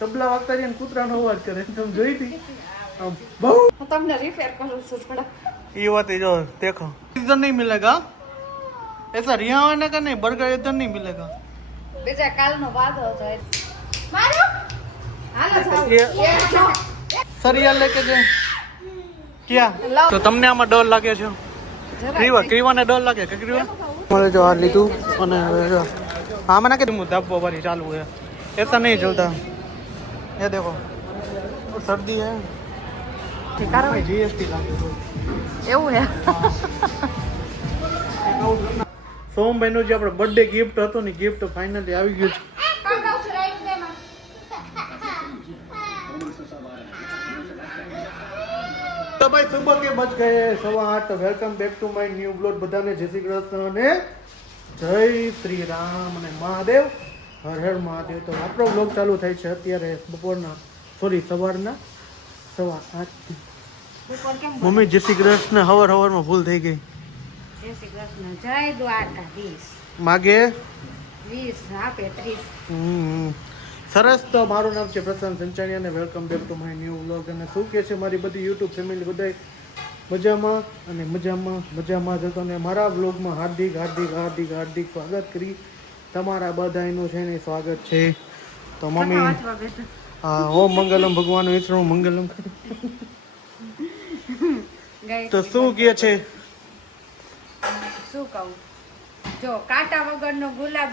તબલા વાગતા જઈને કૂતરાનો અવાજ કરે તમે જોઈ હતી બહુ તમને રિપેર કરું છું થોડા ये बात है जो देखो इधर नहीं मिलेगा ऐसा रिया होने का नहीं बर्गर इधर नहीं मिलेगा બીજા કાલનો વાદો હતો મારો હાલો જાઓ સરિયા લેકે જે ક્યાં તો તમને આમાં ડર લાગે છે ક્રીવાને ડર લાગે કે ક્રીવા મને જો આ લીધું અને આમાં નાખી દઉં ધબ્બો ભરી ચાલુ है ऐसा नहीं चलता ये देखो सर्दी है કારણ जीएसटी लागे એવું હે સોમભાઈ નો જે આપણે બર્થડે ગિફ્ટ હતો ને ગિફ્ટ ફાઇનલી આવી ગયું છે તો ભાઈ સુબહ કે બજ ગયે 8:15 welcome back to my new blog બધાને જય શ્રી કૃષ્ણ અને જય શ્રી રામ અને મહાદેવ હર હર મહાદેવ તો આપણો બ્લોગ ચાલુ થાય છે અત્યારે બપોરના સવારના 8:15 મમ્મી જય શ્રી કૃષ્ણ હવારમાં ભૂલ થઈ ગઈ જય શ્રી કૃષ્ણ જય દ્વારકાધીશ માગે 20 આપે 30 સરસ તો મારું નામ છે પ્રશાંત સંચાણી અને welcome back to my new vlog અને શું કે છે મારી બધી યુટ્યુબ ફેમિલી બધાય મજામાં અને મજામાં જતો અને મારા વ્લોગમાં હાર્દિક સ્વાગત કરી તમારા બધાનું છે ને સ્વાગત છે તો મમ્મી હા ઓમ મંગલમ ભગવાન વિષ્ણુ મંગલમ તો શું કહે છે શું કહું જો કાંટા વગરનો ગુલાબ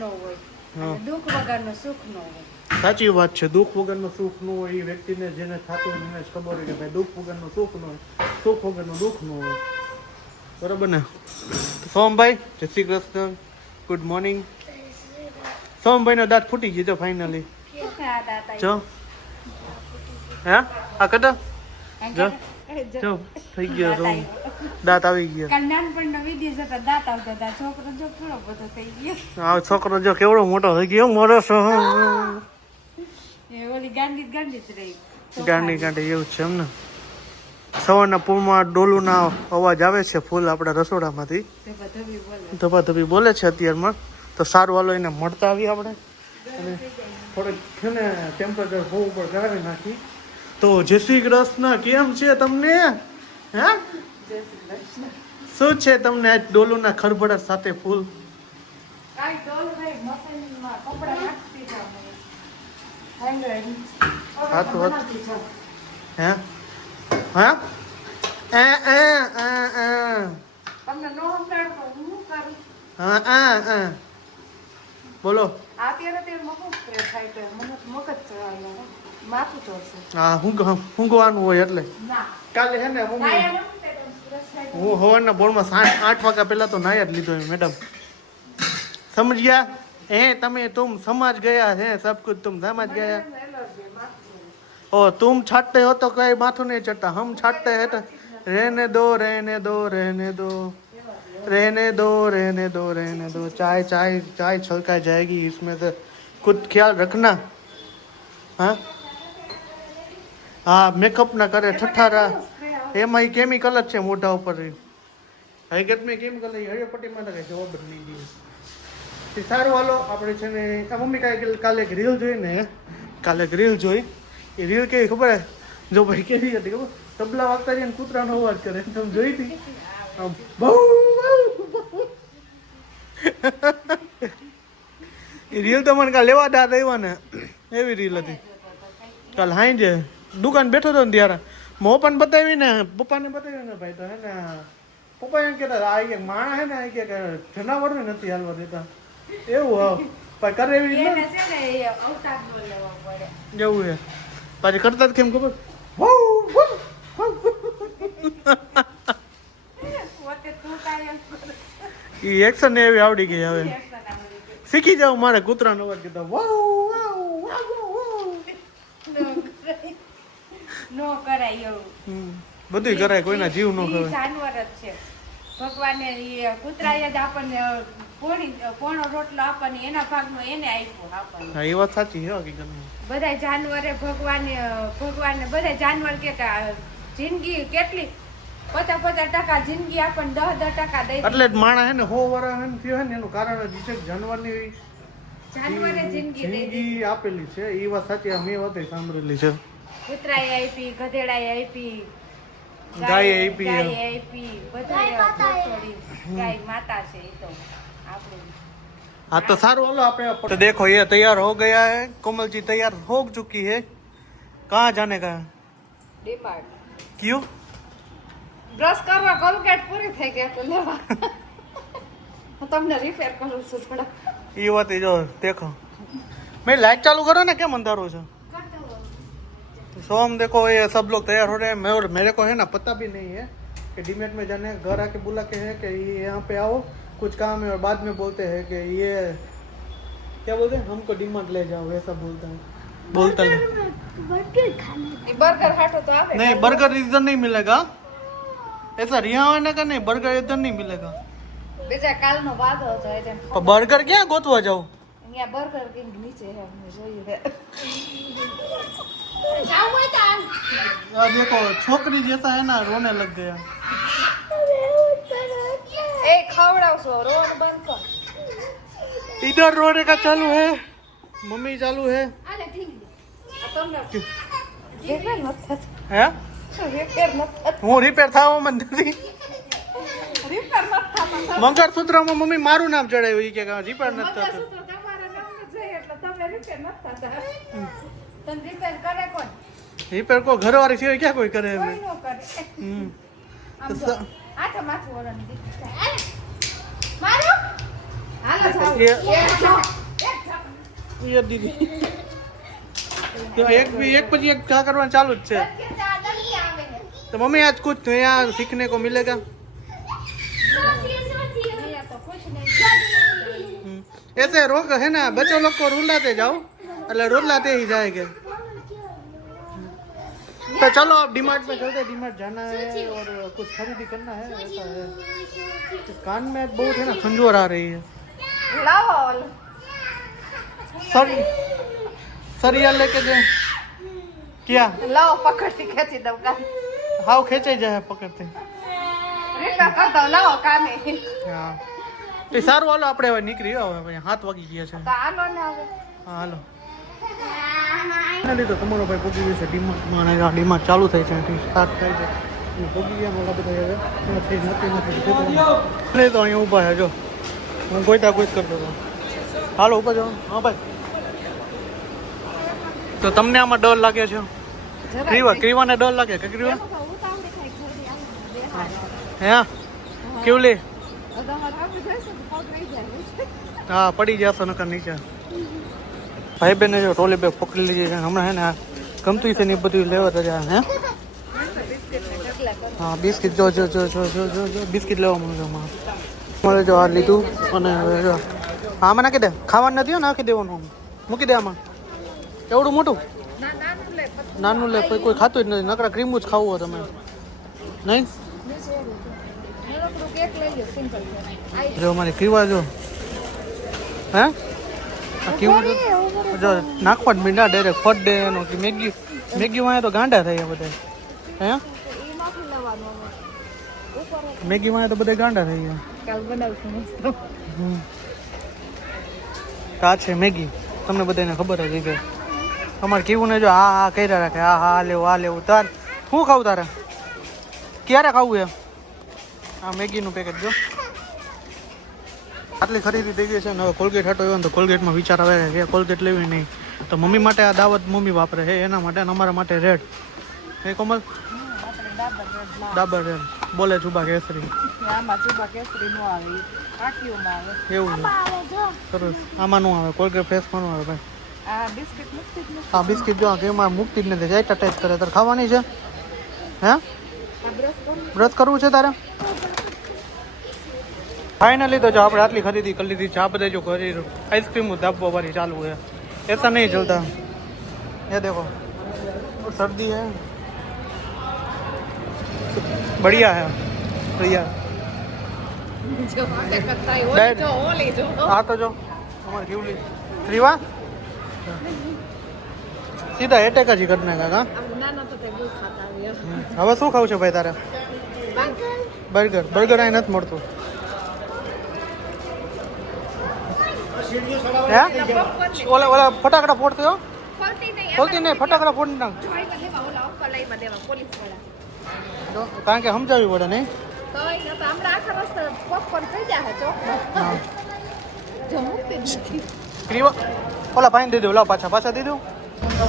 નો હોય અને દુઃખ વગરનો સુખ નો હોય સાચી વાત છે દુઃખ વગરનું સુખ ન હોય એ વ્યક્તિને જેને થતું હોય એને જ ખબર હોય કે ભાઈ દુઃખ વગરનું સુખ ન હોય સુખ વગરનું દુઃખ ન હોય બરાબર ને સોમભાઈ જય શ્રી કૃષ્ણ ગુડ મોર્નિંગ સોમભાઈ નો દાંત ફૂટી ગયો ફાઇનલી જો હે આ કદા જો જો થઈ ગયો સોમ દાંત આવી ગયો કાલ નાનપણનો વિડીયો જોતા દાંત આવતા હતા છોકરો જો થોડો બધો થઈ ગયો આ છોકરો જો કેવડો મોટો થઈ ગયો મારો સો એ ઓલી ગાંડી જ રહી ગાંડી એવું છે એમ ને સવારના પૂરમાં ડોલુના અવાજ આવે છે ફૂલ આપણા રસોડામાંથી ધબાધબી બોલે છે અત્યારમાં તો સારું હાલો એને મળતા આવી આપણે અને થોડીક છે ને ટેમ્પરેચર બહુ ઉપર કરાવી નાખી તો જય શ્રી કૃષ્ણ કેમ છે તમને હે શું છે તમને આજ ડોલુના ખરભડા સાથે ફૂલ હે હા બોલો હા ઊંઘવાનું હોય એટલે કાલે હે ને હું સવારના બોર્ડમાં 8 વાગ્યા પહેલા તો નાયા જ લીધો મેડમ સમજ ગયા હે તમે તુમ સમજ ગયા હે સબ કુછ તુમ સમજ ગયા ओ तुम छाटते हो तो कोई माथुं नहीं चढ़ता हम छाटते हैं तो रहने दो चाय छलका जाएगी इसमें से कुछ ख्याल रखना हाँ हाँ मेकअप ना करे ठठारा એમાં એ કેમિકલ જ છે મોઢા ઉપર હકીકતમાં કેમિકલ હરિયાપટ્ટીમાં તો કઈ જવાબ જ નહીં દે સારું હાલો આપણે છે ને મમ્મી કાલે એક રીલ જોઈ ને એ રીલ કેવી ખબર હે જો ભાઈ કેવી હતી ખબર તબલા વાગતા જઈને કૂતરાનો અવાજ કરે તમે જોઈ હતી બહુ એ રીલ તો મને કાલે લેવા દાદ આવ્યા ને એવી રીલ હતી કાલ હાઈ દુકાન બેઠો હતો ને ત્યારે પપ્પાને બતાવી ને ભાઈ તો હે ને પપ્પા એમ કહેતા આ કે માણા હે ને આ કે જનાવર ને નથી હાલવા દેતા એવું હા કરે એવી એવું હે પાછી કરતા કેમ ખબર એ એક્શન ને એવી આવડી ગઈ હવે શીખી જાવ મારે કૂતરાનો અવાજ કીધા નો કરાય એવું બધું કરાય કોઈના જીવ નો ખવાય જાનવર જ છે ભગવાને કૂતરાએ જ આપણને પોણો રોટલો આપણને એના ભાગનો એને આપ્યો આપણને હા એ વાત સાચી છે હકીકતમાં બધા જાનવરે ભગવાને બધા જાનવર કે જિંદગી કેટલી 50% જિંદગી આપણને 10% દઈ એટલે જ માણા હે ને 100 વર્ષ હે ને થયો હે ને એનું કારણ જ છે જાનવરની જાનવરે જિંદગી દઈ દીધી. જિંદગી આપેલી છે એ વાત સાચી. અમે વાત સાંભળેલી છે. કૂતરાએ આપી, ગધેડાએ આપી, ગાય આપી. ગાય આપી, બધાએ થોડી ગાય માતા છે એ તો આપણું. हाँ तो सारू वालो आपने तो देखो ये तैयार हो गया है। कोमल जी तैयार हो चुकी है। कहाँ जाने का है? ડીમાર્ટ. क्यों? બ્રશ કરવા કોલગેટ પૂરી થઈ ગઈ તો લેવા. હું તમને રિપેર કરું છું થોડા. ये बात है जो देखो मैं लाइट चालू करो ना क्या अंधारो से। सो हम देखो ये सब लोग तैयार हो रहे हैं। मैं और मेरे को है ना पता भी नहीं है कि डीमेट में जाने घर आके बुला के है कि ये यहाँ पे आओ कुछ काम है और बाद में बोलते हैं कि ये क्या बोलते हैं हमको डीमार्ट ले जाओ ऐसा बोलता है। बोलता है બર્ગર હાટો તો આવે. नहीं बर्गर इधर नहीं मिलेगा। ऐसा रिया होने का नहीं बर्गर इधर नहीं मिलेगा। બીજા કાલનો વાદો હતો એટલે तो बर्गर क्या गोतवा जाओ। અહીંયા બર્ગર કિંગ નીચે હે અમને જોઈએ. જાવ હોય તો अब देखो छोकरी जैसा है ना रोने लग गया। એ ખવડાવશો રોડ બંધ કર. इधर रोने का चालू है। मम्मी चालू है આલે ઠીક આ તમને રિપેર નથી થતું. है રિપેર નથી થતું. હું રિપેર થાવ મંદિર રિપેર નથી થતું. મંગળસૂત્ર માં મમ્મી મારું નામ ચડાવ્યું ઈ કે રિપેર નથી થતું। મંગળસૂત્ર તમારા નામે જોઈએ એટલે તમે રિપેર નથી થતા. તમે રિપેર કરે કોણ? રિપેર કો ઘરવાળી સિવાય ક્યાં કોઈ કરે કોઈ એમ। નો કરે. હમ આમ જો આઠે માથું ઓળાની દીકરી છે. મારો હાલો જાઓ. ये- એક જાઓ. એક જાઓ. ये दीदी तो एक પછી એક क्या करवाना चालू જ છે। કે ચાદર નહીં આવે ને. तो मम्मी आज कुछ नया सीखने को मिलेगा। અહીંયા તો કુછ નહીં. ऐसे रोक है ना बच्चों लोग को रुलाते जाओ એટલે रुलाते ही जाएंगे। तो चलो अब डीमार्ट में चलते। डीमार्ट जाना है और कुछ खरीदी करना है ऐसा है। कान में बहुत है ना खंजोर आ रही है। લાવો ઓલું. सर सरिया लेके जाए क्या લાવો પકડથી ખેંચી દઉં કામ. हाउ खेचे जाए पकड़ते। રિપેર કરતા લાવો કામે. હા એ સારું હાલો આપણે હવે નીકળી હવે 7 વાગી ગયા છે। તો આલો ને હવે. હા હાલો લીધો તમારો ભાઈ પહોંચી ગયો છે ડીમાર્ટમાં અને ડીમાર્ટ ચાલુ થાય છે સ્ટાર્ટ થાય છે અને પહોંચી ગયા મોટા બધા હવે નથી નહીં તો અહીંયા ઊભા છે જો હું ગોઈતા ગોઈત કરતો હતો। હાલો ઊભા જાઓ। હા ભાઈ તો તમને આમાં ડર લાગે છે? ક્રીવાને ડર લાગે કે ક્રીવા હે કેવું લે? હા પડી જશો નકર નીચે। ભાઈ બેને જો ટ્રોલી બેગ પકડી લીધી છે હમણાં હે ને ગમતું છે ને એ બધું લેવા તો જાય હે। હા બિસ્કિટ જો જો જો જો જો જો જો બિસ્કિટ લેવા મળે મારે જો આ લીધું અને હવે જો આમાં નાખી દે ખાવાનું નથી નાખી દેવાનું મૂકી દે આમાં એવડું મોટું નાનું લે કોઈ ખાતું જ નથી નકરા ક્રીમું જ ખાવું હોય તમે નહીં જો અમારી ક્રીવા જો હે કેવું જો નાખવા જ મીંડા ડાયરેક્ટ ફટ દે એનો કે મેગી મેગી માં તો ગાંડા થાય બધા હે મેગી માં તો બધા ગાંડા થઈ ગયા। આ છે મેગી તમને બધાને ખબર જ છે અમારે કેવું ને જો હા કર્યા રાખે હા લેવું આ લેવું તાર શું ખાવું તારે ક્યારે ખાવું એમ આ મેગીનું પેકેટ જો આટલી ખરીદી થઈ ગઈ છે ને હવે કોલગેટ હટો આવ્યો ને તો કોલગેટમાં વિચાર આવે કે કોલગેટ લેવી નહીં તો મમ્મી માટે આ દાવત મમ્મી વાપરે છે એના માટે અને અમારા માટે રેડ હે કોમલ ડાબર રેડ બોલે ચુબા કેસરી એવું છે સરસ આમાં નું આવે કોલગેટ ફેસમાં નું આવે ભાઈ હા બિસ્કિટ જો એમાં મૂકતી જ નથી જાય ટેસ્ટ કરે તારે ખાવાની છે હે બ્રશ કરવું છે તારે फाइनली तो जो आप रात खरीदी कर ली थी जहाँ पे जो खरीद आइसक्रीम दाबो वाली चालू है ऐसा नहीं चलता। ये देखो और सर्दी है बढ़िया है बढ़िया हाँ तो जो हमारे क्यों ली રીવા સીધા એટેક જ કરી નાખા હવે શું ખાવું છે ભાઈ તારે બર્ગર બર્ગર અહીં નથી મળતું હે ઓલા ઓલા ફટાકડા ફોડતી હો ખોલતી નહીં ખોલતી નહીં ફટાકડા ફોડી નાખ જોઈમાં દેવા ઓલા ઉપર લઈમાં દેવા પોલીસ વાળા કારણ કે સમજાવવી પડે નહીં તો હમણાં આખા રસ્તે પોપકોર્ન થઈ જાય ચોકમાં જો મુક્તિ નથી ક્રીવા ઓલા ભાઈને દઈ દઉં લાવ પાછા દઈ દઉં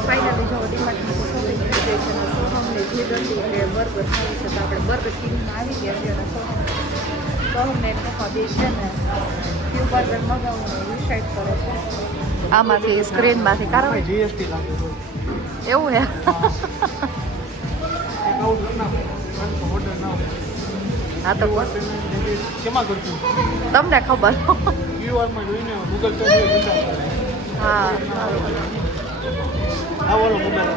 ફાઇનલી જો ડીમાર્ટમાં શોપિંગ કરી છે સોહમને જે ગમતું એટલે બર્ગર ખાવું છે તો આપણે બર્ગર કિંગમાં આવી ગયા છે અને સોહમને પપ્પા બે છે ને ક્યુ બર્ગર મગાવવાનું ડિસાઈડ કરે છે આમાંથી સ્ક્રીનમાંથી કાઢો જીએસટી લાગે એવું હે હા તો કેમાં કરશું તમને ખબર ક્યુઆરમાં જોઈને ગૂગલ પે હા આવો મોબાઈલ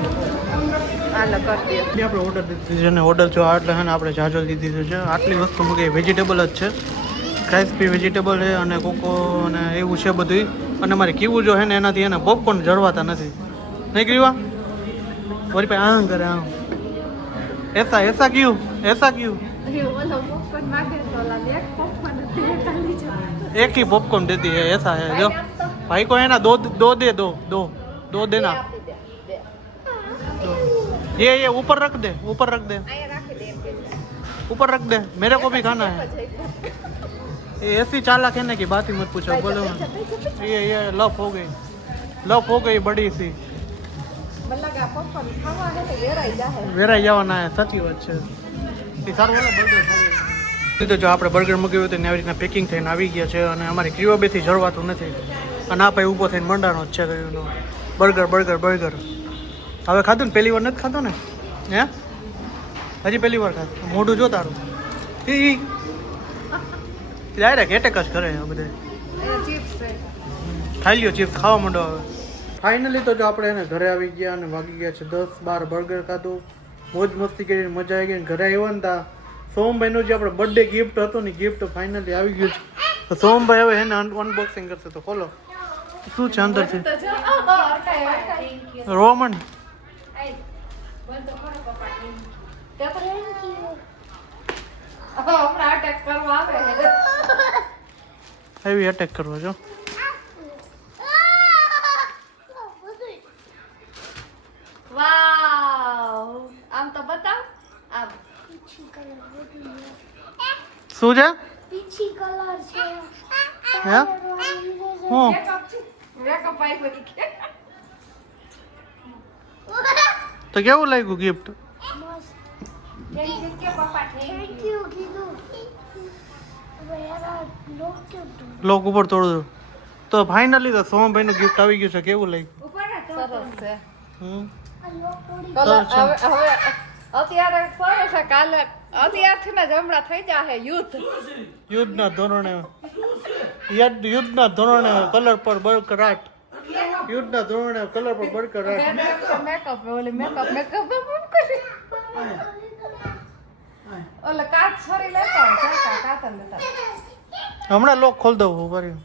હાલ કરી દે આપણે ઓર્ડર દીધી છે ને ઓર્ડર જો એટલે છે ને આપણે જાજો દીધી છે આટલી વસ્તુ મૂકી વેજીટેબલ જ છે ક્રાઇસ્પી વેજીટેબલ છે અને કોકો અને એવું છે બધું અને મારે કીવું જો છે ને એનાથી એને પોપકોર્ન જળવાતા નથી નહીં કીવા વળી પાસે આમ કરે આમ એસા ક્યું एक ही पॉपकॉर्न देती है ऐसा है जो भाई को है ना दो देना ये ऊपर रख दे मेरे को भी खाना है ये ऐसी चालाक है ना कि बात ही मत पूछो बोलो ये लफ हो गई बड़ी सी વેરાઈ જવાના સાચી વાત છે એ સારું વાળા બર્ગર ખાલી તો જો આપણે બર્ગર મગાવ્યું હતું ને આવી રીતના પેકિંગ થઈને આવી ગયા છે અને અમારી ક્રીવા બેથી જળવાતું નથી અને આ ભાઈ ઊભો થઈને મંડાનો જ છે કર્યુંનો બર્ગર હવે ખાધું ને પહેલી વાર નથી ખાધો ને હે હજી પહેલી વાર ખાધું મોઢું જો તારું ડાયરેક્ટ એટેક જ કરે આ બધે ખાઈ લ્યો ચિપ્સ ખાવા માંડો હવે ફાઇનલી તો જો આપણે એને ઘરે આવી ગયા અને વાગી ગયા છે 10-12 બર્ગર ખાધું મોજ મસ્તી કરીને મજા આવી ગઈ ઘરે આવ્યા ને તા સોમભાઈનો જે આપણે બર્થડે ગિફ્ટ હતો ને ગિફ્ટ ફાઇનલી આવી ગયું છે તો સોમભાઈ હવે એને અનબોક્સિંગ કરશે તો ખોલો શું છે અંદરથી રોમન એવી અટેક કરવો જો આમ તો બતાવ આમ શું છે પીછી કલર છે હે હું મેકઅપ આવી કે તો કેવું લાગ્યું ગિફ્ટ થેન્ક યુ પપ્પા થેન્ક યુ કીધું લોક ઉપર તોડો તો ફાઇનલી તો સોમભાઈનું ગિફ્ટ આવી ગયું છે કેવું લાગ્યું ઉપર સરસ છે હમ હવે અત્યારે સરસ છે કાલે અત્યારથી ને જમણા થઈ જાય યુદ્ધના ધોરણે કલર પર બળકરાટ યુદ્ધના ધોરણે કલર પર બળકરાટ મેકઅપ ઓલે કાચ છરી લેતા કાતર લેતા હમણાં લોક ખોલ દઉં ભરી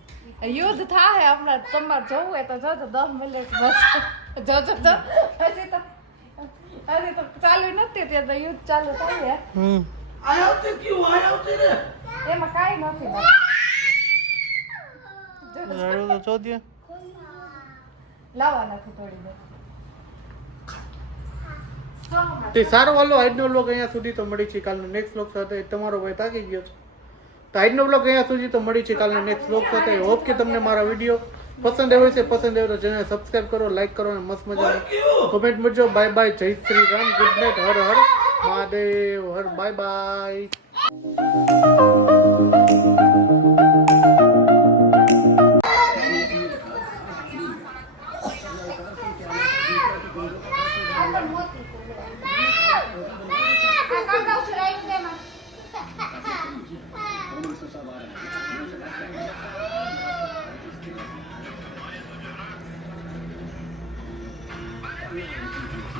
યુદ્ધ થાય હમણાં તમારે જોવું હોય તો જોજો 10 મિનિટ બસ જોજો તો હજી તો ચાલુ નથી ત્યાં તો યુદ્ધ ચાલુ થાય એમાં કાંઈ નથી લાવવા નથી થોડી દેર તે સારો વાલો આજનો વ્લોગ અહીંયા સુધી તો મળી છે કાલનો નેક્સ્ટ વ્લોગ સાથે તમારો ભાઈ તાકી ગયો છે તો આજનો વ્લોગ અહીંયા સુધી તો મળી છે કાલનો નેક્સ્ટ વ્લોગ સાથે હોપ કે તમને મારા વિડીયો પસંદ આવ્યો છે પસંદ આવ્યો તો ચેનલ સબસ્ક્રાઇબ કરો લાઈક કરો અને મસ્ત મજાનો કોમેન્ટ મૂકજો બાય બાય જય Shri Ram good night Har Har Mahadev Har bye bye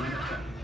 Thank you.